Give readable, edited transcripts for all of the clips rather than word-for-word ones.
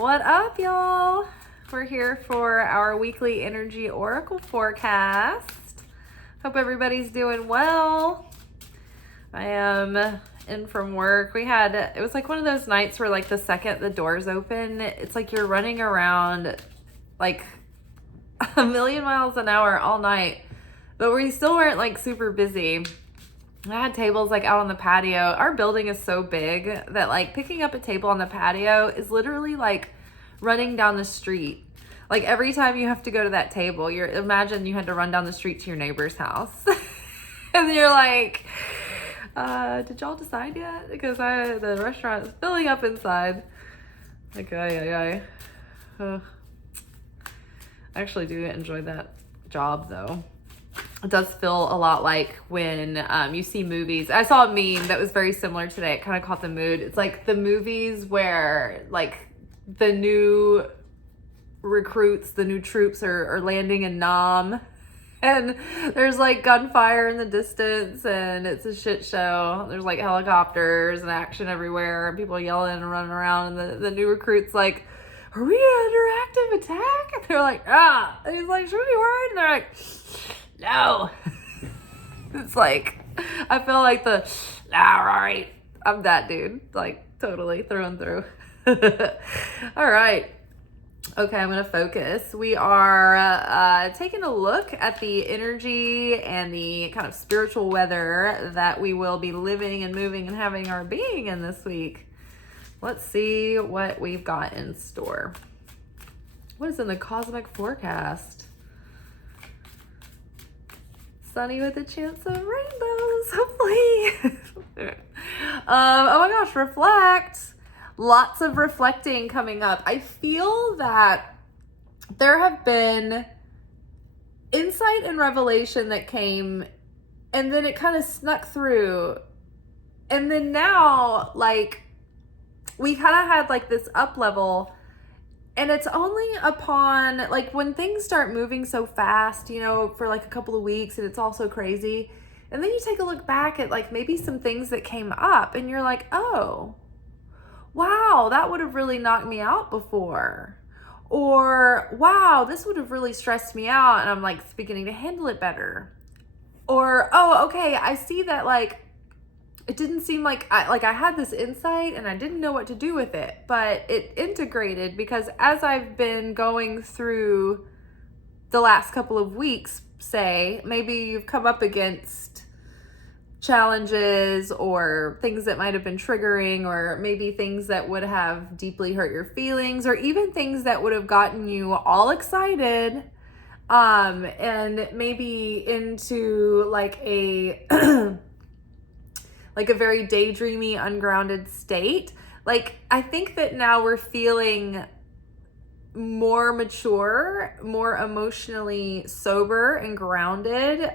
What up, y'all? We're here for our weekly energy oracle forecast. Hope everybody's doing well. I am in from work. It was like one of those nights where like the second the doors open, it's like you're running around like a million miles an hour all night, but we still weren't like super busy. I had tables like out on the patio. Our building is so big that like picking up a table on the patio is literally like running down the street. Like every time you have to go to that table, imagine you had to run down the street to your neighbor's house. And you're like, did y'all decide yet? Because the restaurant is filling up inside. Like, I actually do enjoy that job though. It does feel a lot like when you see movies. I saw a meme that was very similar today. It kind of caught the mood. It's like the movies where like the new recruits, the new troops are landing in Nam. And there's like gunfire in the distance and it's a shit show. There's like helicopters and action everywhere and people yelling and running around. And the new recruit's like, are we under active attack? And they're like, ah. And he's like, should we be worried? And they're like, no. It's like, I feel like all right, I'm that dude. Like totally through and through. All right. Okay, I'm going to focus. We are taking a look at the energy and the kind of spiritual weather that we will be living and moving and having our being in this week. Let's see what we've got in store. What is in the cosmic forecast? Sunny with a chance of rainbows, hopefully. Oh my gosh, reflect. Lots of reflecting coming up. I feel that there have been insight and revelation that came and then it kind of snuck through. And then now, like, we kind of had like this up level. And it's only upon, like, when things start moving so fast, you know, for like a couple of weeks and it's all so crazy. And then you take a look back at like maybe some things that came up and you're like, oh, wow, that would have really knocked me out before. Or, wow, this would have really stressed me out and I'm like beginning to handle it better. Or, oh, okay, I see that like, it didn't seem like I had this insight and I didn't know what to do with it, but it integrated because as I've been going through the last couple of weeks, say, maybe you've come up against challenges or things that might have been triggering, or maybe things that would have deeply hurt your feelings, or even things that would have gotten you all excited, and maybe into like a like a very daydreamy, ungrounded state. Like, I think that now we're feeling more mature, more emotionally sober and grounded,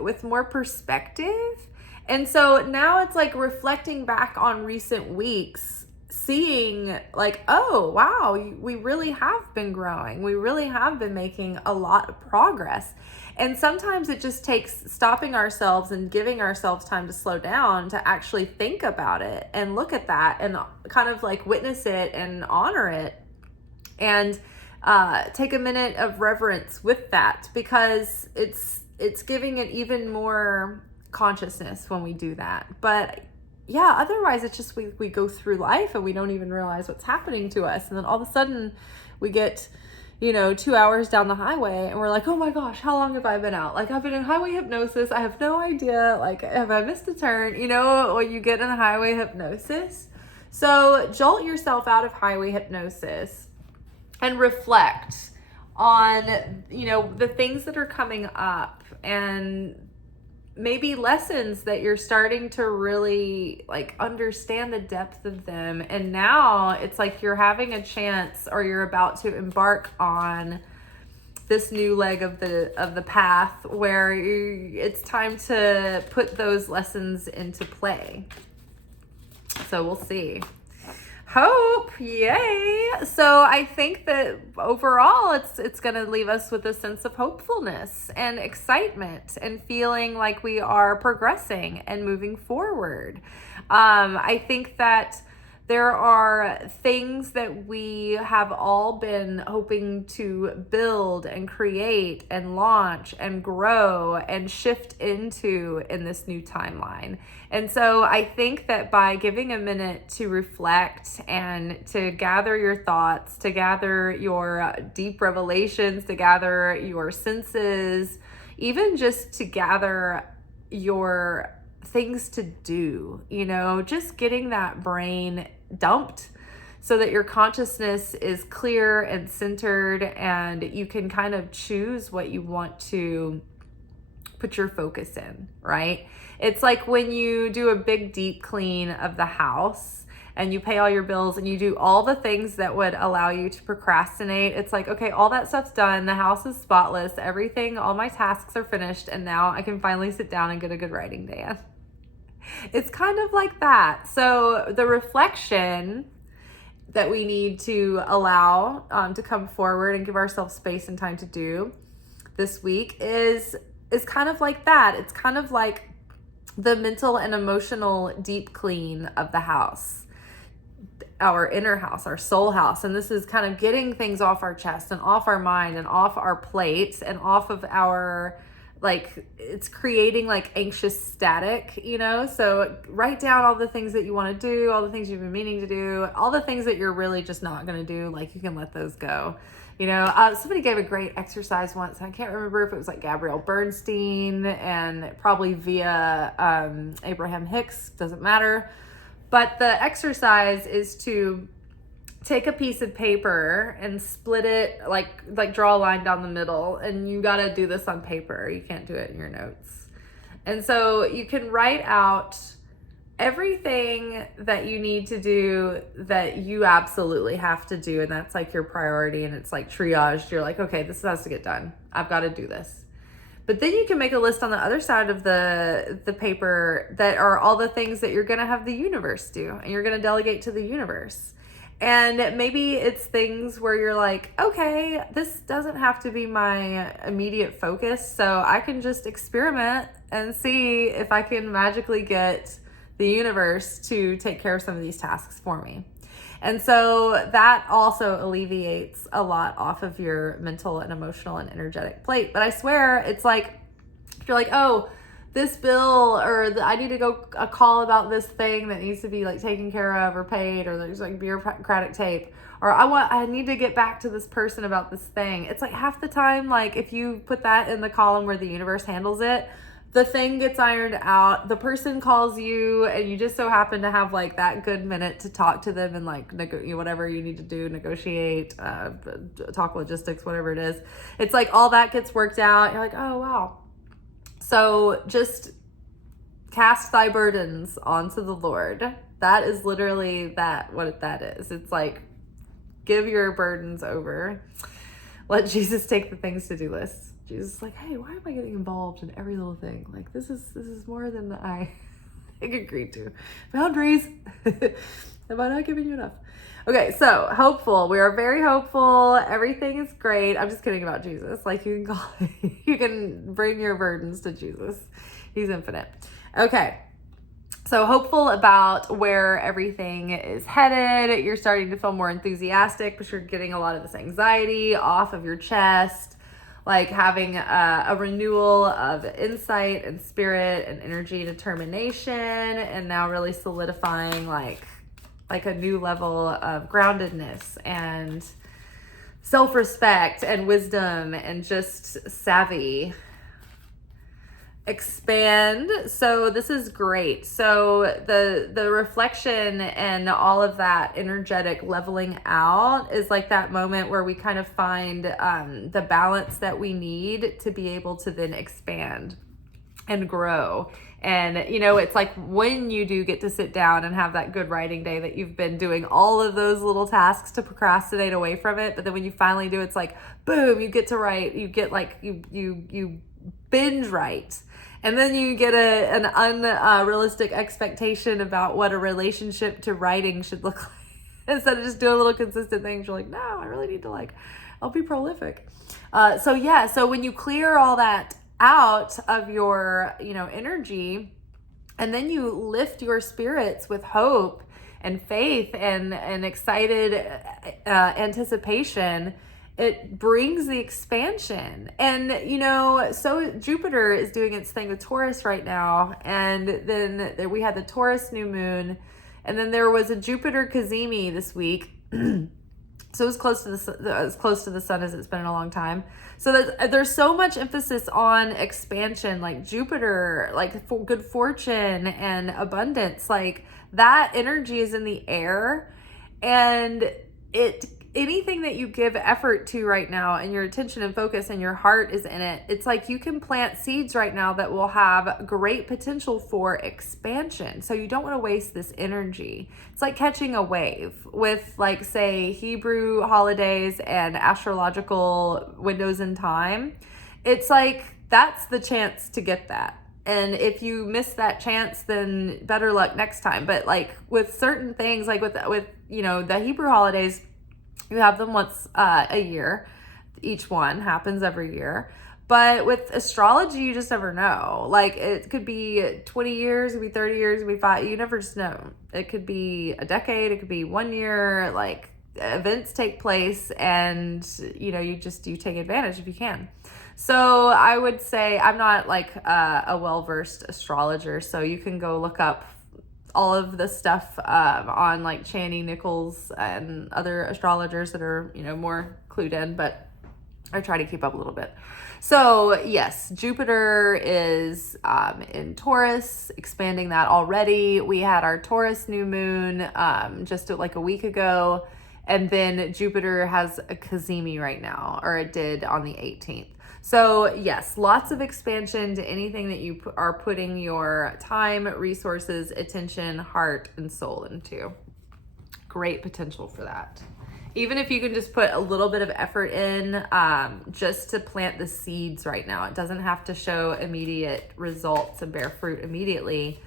with more perspective. And so now it's like reflecting back on recent weeks, seeing like, oh, wow, we really have been growing. We really have been making a lot of progress. And sometimes it just takes stopping ourselves and giving ourselves time to slow down to actually think about it and look at that and kind of like witness it and honor it and take a minute of reverence with that, because it's giving it even more consciousness when we do that. But yeah, otherwise it's just we go through life and we don't even realize what's happening to us. And then all of a sudden we get 2 hours down the highway and we're like, oh my gosh, how long have I been out? Like, I've been in highway hypnosis. I have no idea. Like, have I missed a turn? When you get in highway hypnosis. So jolt yourself out of highway hypnosis and reflect on, the things that are coming up and maybe lessons that you're starting to really like understand the depth of them. And now it's like you're having a chance, or you're about to embark on this new leg of the path where it's time to put those lessons into play. So we'll see. Hope, yay. So I think that overall it's going to leave us with a sense of hopefulness and excitement and feeling like we are progressing and moving forward. I think that There are things that we have all been hoping to build and create and launch and grow and shift into in this new timeline. And so I think that by giving a minute to reflect and to gather your thoughts, to gather your deep revelations, to gather your senses, even just to gather your things to do, just getting that brain dumped so that your consciousness is clear and centered and you can kind of choose what you want to put your focus in, right? It's like when you do a big deep clean of the house and you pay all your bills and you do all the things that would allow you to procrastinate. It's like, okay, all that stuff's done. The house is spotless. Everything, all my tasks are finished. And now I can finally sit down and get a good writing day in. It's kind of like that. So the reflection that we need to allow to come forward and give ourselves space and time to do this week is kind of like that. It's kind of like the mental and emotional deep clean of the house, our inner house, our soul house. And this is kind of getting things off our chest and off our mind and off our plates and off of our, it's creating anxious static, so write down all the things that you want to do, all the things you've been meaning to do, all the things that you're really just not going to do, you can let those go. Somebody gave a great exercise once, and I can't remember if it was Gabrielle Bernstein and probably via Abraham Hicks, doesn't matter. But the exercise is to take a piece of paper and split it, draw a line down the middle, and you got to do this on paper. You can't do it in your notes. And so you can write out everything that you need to do that you absolutely have to do, and that's your priority, and it's triaged. You're okay, this has to get done. I've got to do this. But then you can make a list on the other side of the paper that are all the things that you're going to have the universe do, and you're going to delegate to the universe. And maybe it's things where you're okay, this doesn't have to be my immediate focus, so I can just experiment and see if I can magically get the universe to take care of some of these tasks for me. And so that also alleviates a lot off of your mental and emotional and energetic plate. But I swear, it's if you're oh, this bill, or I need to go a call about this thing that needs to be taken care of or paid, or there's bureaucratic tape, or I need to get back to this person about this thing. It's half the time, if you put that in the column where the universe handles it, the thing gets ironed out, the person calls you, and you just so happen to have that good minute to talk to them and whatever you need to do, negotiate, talk logistics, whatever it is. It's all that gets worked out. You're oh, wow. So just cast thy burdens onto the Lord. That is literally what that is. It's give your burdens over. Let Jesus take the things to do list. Jesus is hey, why am I getting involved in every little thing? This is more than I agreed to. Boundaries. Am I not giving you enough? Okay, so hopeful. We are very hopeful. Everything is great. I'm just kidding about Jesus. You can bring your burdens to Jesus. He's infinite. Okay. So hopeful about where everything is headed. You're starting to feel more enthusiastic, but you're getting a lot of this anxiety off of your chest. Having a renewal of insight and spirit and energy, determination, and now really solidifying a new level of groundedness and self-respect and wisdom and just savvy. Expand. So this is great. So the reflection and all of that energetic leveling out is that moment where we kind of find the balance that we need to be able to then expand and grow. And it's when you do get to sit down and have that good writing day that you've been doing all of those little tasks to procrastinate away from it, but then when you finally do, it's boom, you get to write. You get you binge write. And then you get an unrealistic expectation about what a relationship to writing should look like. Instead of just doing little consistent things, you're no, I really need to I'll be prolific. So when you clear all that out of your, energy, and then you lift your spirits with hope and faith and excited anticipation, it brings the expansion. And, so Jupiter is doing its thing with Taurus right now. And then we had the Taurus new moon. And then there was a Jupiter Cazimi this week. So it was close to the sun as it's been in a long time. So there's so much emphasis on expansion, like Jupiter, like good fortune and abundance. Like that energy is in the air, and anything that you give effort to right now and your attention and focus and your heart is in it, it's like you can plant seeds right now that will have great potential for expansion. So you don't want to waste this energy. It's like catching a wave with, like, say, Hebrew holidays and astrological windows in time. It's like that's the chance to get that. And if you miss that chance, then better luck next time. But like with certain things, like with the Hebrew holidays, you have them once a year. Each one happens every year. But with astrology, you just never know. Like it could be 20 years, it could be 30 years, it could be 5. You never just know. It could be a decade, it could be 1 year. Like events take place, and you take advantage if you can. So I would say I'm not like a well-versed astrologer, so you can go look up all of the stuff on like Chani Nichols and other astrologers that are, more clued in, but I try to keep up a little bit. So yes, Jupiter is in Taurus, expanding that already. We had our Taurus new moon just like a week ago, and then Jupiter has a Cazimi right now, or it did on the 18th. So yes, lots of expansion to anything that you are putting your time, resources, attention, heart, and soul into. Great potential for that. Even if you can just put a little bit of effort in just to plant the seeds right now. It doesn't have to show immediate results and bear fruit immediately.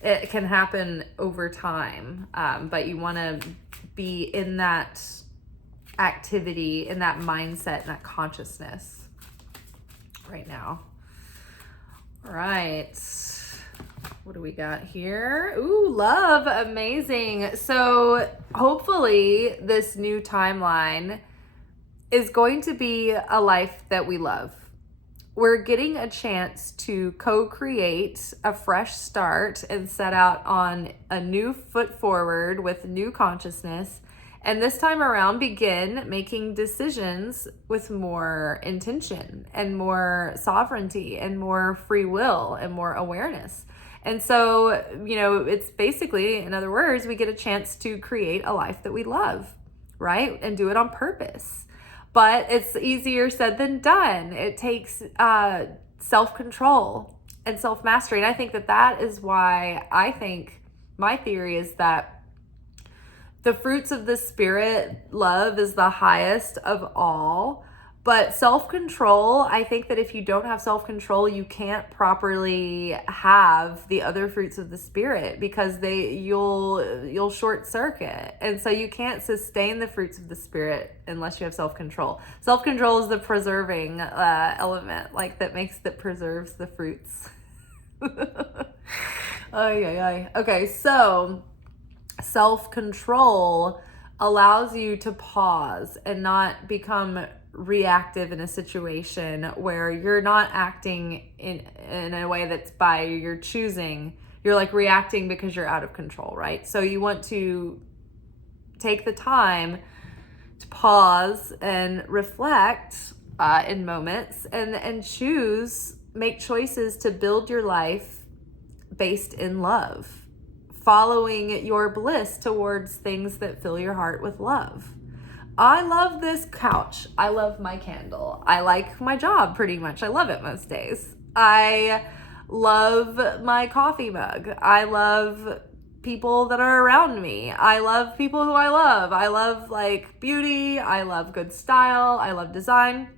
It can happen over time, but you want to be in that activity, in that mindset, in that consciousness right now. All right. What do we got here? Ooh, love. Amazing. So hopefully this new timeline is going to be a life that we love. We're getting a chance to co-create a fresh start and set out on a new foot forward with new consciousness. And this time around, begin making decisions with more intention and more sovereignty and more free will and more awareness. And so, it's basically, in other words, we get a chance to create a life that we love, right? And do it on purpose. But it's easier said than done. It takes self-control and self-mastery. And I think that is why my theory is that the fruits of the spirit, love, is the highest of all. But self-control, I think that if you don't have self-control, you can't properly have the other fruits of the spirit, because you'll short circuit. And so you can't sustain the fruits of the spirit unless you have self-control. Self-control is the preserving element, like that preserves the fruits. Okay, so self-control allows you to pause and not become reactive in a situation where you're not acting in a way that's by your choosing. You're like reacting because you're out of control, right? So you want to take the time to pause and reflect in moments and make choices to build your life based in love, following your bliss towards things that fill your heart with love. I love this couch. I love my candle. I like my job pretty much. I love it most days. I love my coffee mug. I love people that are around me. I love people who I love. I love like beauty. I love good style. I love design.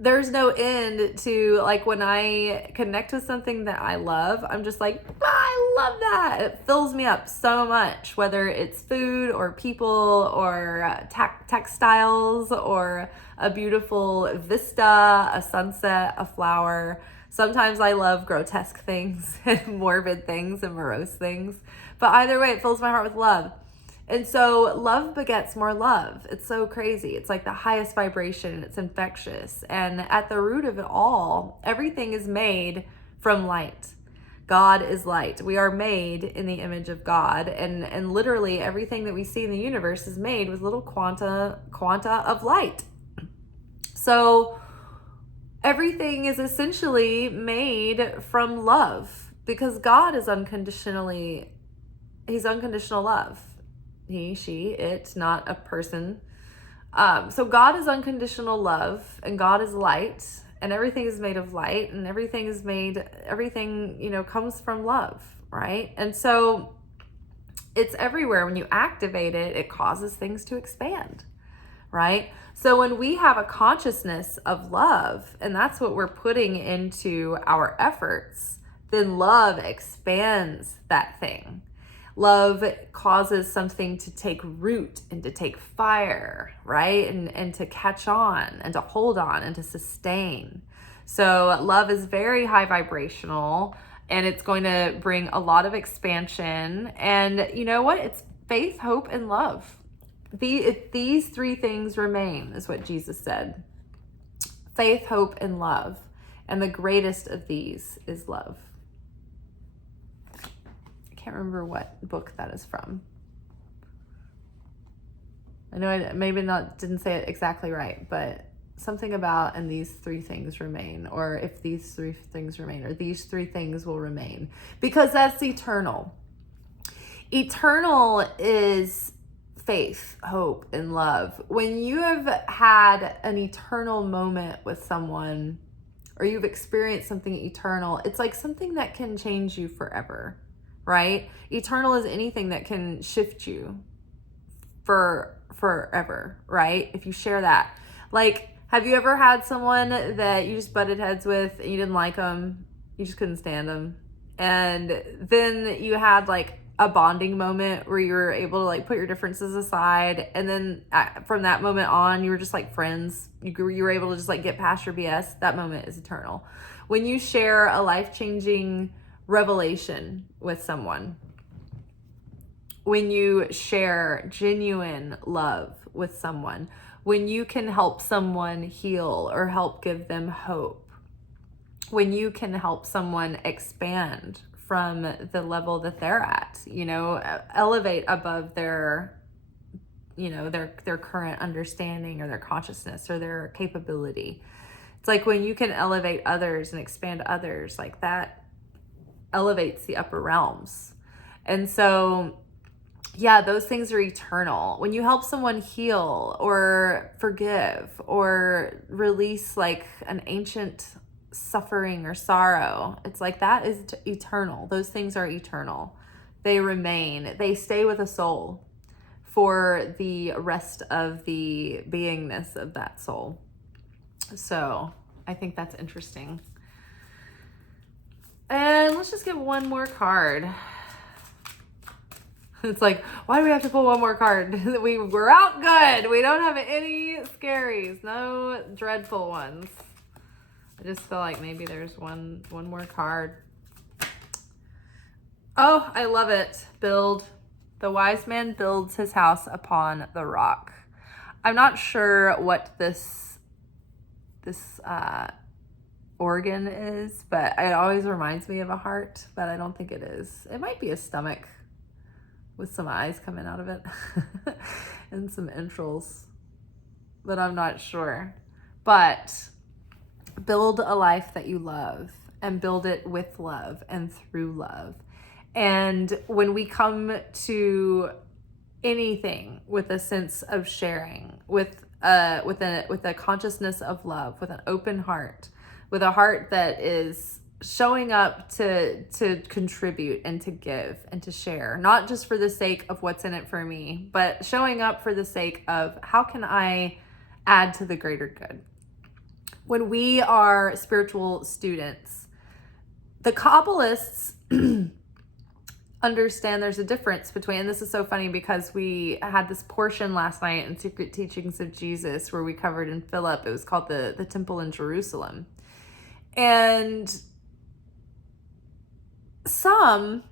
There's no end to, like, when I connect with something that I love, I'm just like, I love that. It fills me up so much, whether it's food or people or textiles or a beautiful vista, a sunset, a flower. Sometimes I love grotesque things and morbid things and morose things. But either way, it fills my heart with love. And so love begets more love. It's so crazy. It's like the highest vibration and it's infectious. And at the root of it all, everything is made from light. God is light. We are made in the image of God. And literally everything that we see in the universe is made with little quanta of light. So everything is essentially made from love because God is He's unconditional love. He, she, it, not a person. So God is unconditional love and God is light and everything is made of light and everything, comes from love, right? And so it's everywhere. When you activate it, it causes things to expand, right? So when we have a consciousness of love, and that's what we're putting into our efforts, then love expands that thing. Love causes something to take root and to take fire, right? And to catch on and to hold on and to sustain. So love is very high vibrational and it's going to bring a lot of expansion. And you know what? It's faith, hope, and love. If these three things remain, is what Jesus said. Faith, hope, and love. And the greatest of these is love. Can't remember what book that is from. I know I didn't say it exactly right, but something about and these three things remain, or if these three things remain, or these three things will remain, because that's eternal. Eternal is faith, hope, and love. When you have had an eternal moment with someone, or you've experienced something eternal, it's like something that can change you forever. Right? Eternal is anything that can shift you for forever, right? If you share that. Like, have you ever had someone that you just butted heads with and you didn't like them? You just couldn't stand them. And then you had like a bonding moment where you were able to like put your differences aside. And then from that moment on, you were just like friends. You were able to just like get past your BS. That moment is eternal. When you share a life-changing revelation with someone, when you share genuine love with someone, when you can help someone heal or help give them hope, when you can help someone expand from the level that they're at, elevate above their current understanding or their consciousness or their capability. It's like when you can elevate others and expand others, like that elevates the upper realms. And so, yeah, those things are eternal. When you help someone heal or forgive or release like an ancient suffering or sorrow, it's like that is eternal. Those things are eternal. They remain. They stay with a soul for the rest of the beingness of that soul. So I think that's interesting. And let's just get one more card. It's like, why do we have to pull one more card? We're out good. We don't have any scaries. No dreadful ones. I just feel like maybe there's one more card. Oh, I love it. Build. The wise man builds his house upon the rock. I'm not sure what this organ is, but it always reminds me of a heart, but I don't think it is. It might be a stomach with some eyes coming out of it and some entrails, but I'm not sure. But build a life that you love and build it with love and through love. And when we come to anything with a sense of sharing, with a consciousness of love, with an open heart, with a heart that is showing up to contribute and to give and to share, not just for the sake of what's in it for me, but showing up for the sake of how can I add to the greater good. When we are spiritual students, the Kabbalists understand there's a difference between, and this is so funny because we had this portion last night in Secret Teachings of Jesus where we covered in Philip, it was called the Temple in Jerusalem. And some,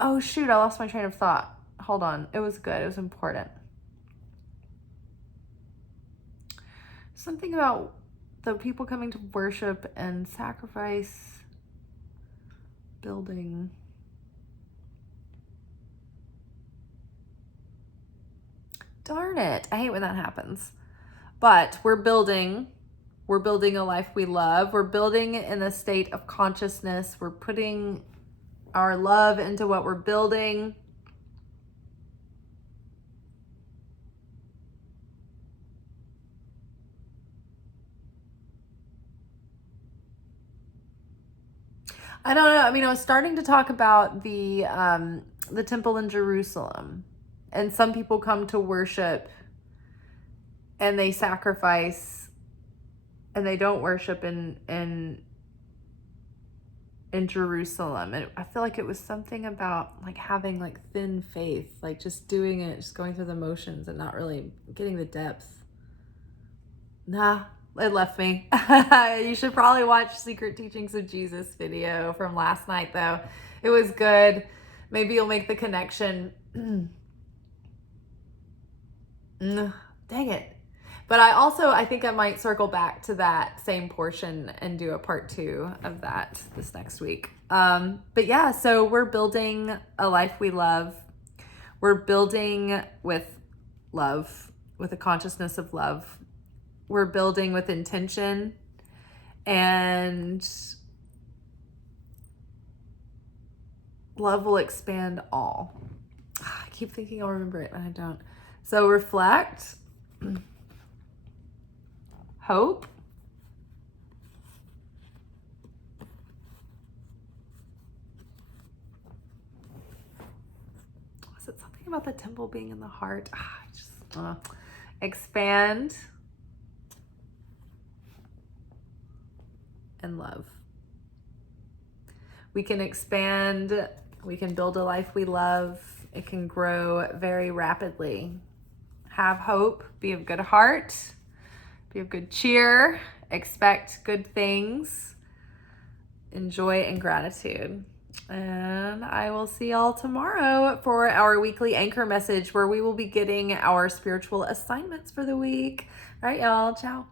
oh shoot, I lost my train of thought. Hold on. It was good. It was important. Something about the people coming to worship and sacrifice, building. Darn it. I hate when that happens. But we're building a life we love. We're building in a state of consciousness. We're putting our love into what we're building. I don't know. I mean, I was starting to talk about the temple in Jerusalem, and some people come to worship and they sacrifice, and they don't worship in Jerusalem. And I feel like it was something about like having like thin faith, like just doing it, just going through the motions and not really getting the depth. Nah, it left me. You should probably watch Secret Teachings of Jesus video from last night though. It was good. Maybe you'll make the connection. Dang it. But I think I might circle back to that same portion and do a part 2 of that this next week. But yeah, so we're building a life we love. We're building with love, with a consciousness of love. We're building with intention, and love will expand all. I keep thinking I'll remember it, but I don't. So reflect, hope, was it something about the temple being in the heart? Expand and love. We can expand, we can build a life we love. It can grow very rapidly. Have hope, be of good heart, be of good cheer, expect good things, enjoy and gratitude. And I will see y'all tomorrow for our weekly anchor message where we will be getting our spiritual assignments for the week. All right, y'all. Ciao.